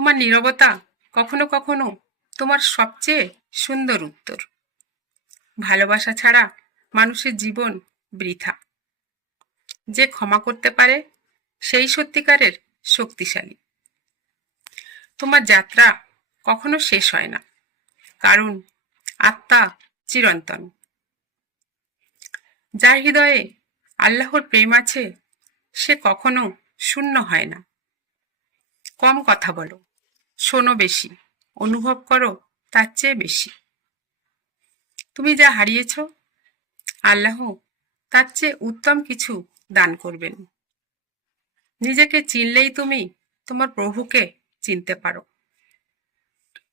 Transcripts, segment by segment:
তোমার নীরবতা কখনো কখনো তোমার সবচেয়ে সুন্দর উত্তর। ভালোবাসা ছাড়া মানুষের জীবন বৃথা। যে ক্ষমা করতে পারে সেই সত্যিকারের শক্তিশালী। তোমার যাত্রা কখনো শেষ হয় না, কারণ আত্মা চিরন্তন। যার হৃদয়ে আল্লাহর প্রেম আছে সে কখনো শূন্য হয় না। কম কথা বলো, শোনো বেশি, অনুভব করো তার চেয়ে বেশি। তুমি যা হারিয়েছ, আল্লাহ তার চেয়ে উত্তম কিছু দান করবেন। নিজেকে চিনলেই তুমি তোমার প্রভুকে চিনতে পারো।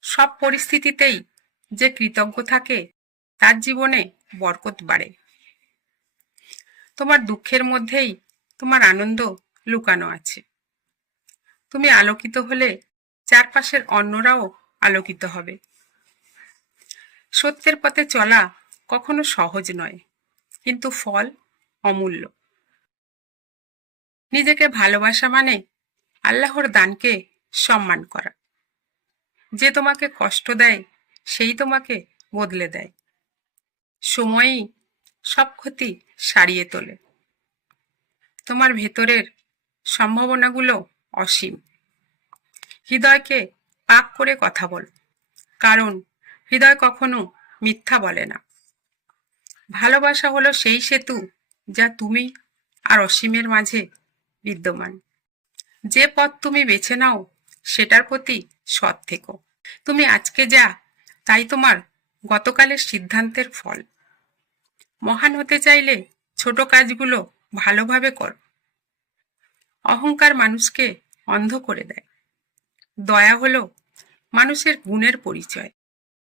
সব পরিস্থিতিতেই যে কৃতজ্ঞ থাকে তার জীবনে বরকত বাড়ে। তোমার দুঃখের মধ্যেই তোমার আনন্দ লুকানো আছে। তুমি আলোকিত হলে চারপাশের অন্যরাও আলোকিত হবে। সত্যের পথে চলা কখনো সহজ নয়, কিন্তু ফল অমূল্য। নিজেকে ভালোবাসা মানে আল্লাহর দানকে সম্মান করা। যে তোমাকে কষ্ট দেয় সেই তোমাকে বদলে দেয়। সময়ই সব ক্ষতি সারিয়ে তোলে। তোমার ভেতরের সম্ভাবনাগুলো অসীম। হৃদয়কে পাক করে কথা বল, কারণ হৃদয় কখনো মিথ্যা বলে না। ভালোবাসা হলো সেই সেতু যা তুমি আর অসীমের মাঝে বিদ্যমান। যে পথ তুমি বেছে নাও সেটার প্রতি সৎ থেকো। তুমি আজকে যা, তাই তোমার গতকালের সিদ্ধান্তের ফল। মহান হতে চাইলে ছোট কাজগুলো ভালোভাবে কর। অহংকার মানুষকে অন্ধ করে দেয়। দয়া হলো মানুষের গুণের পরিচয়।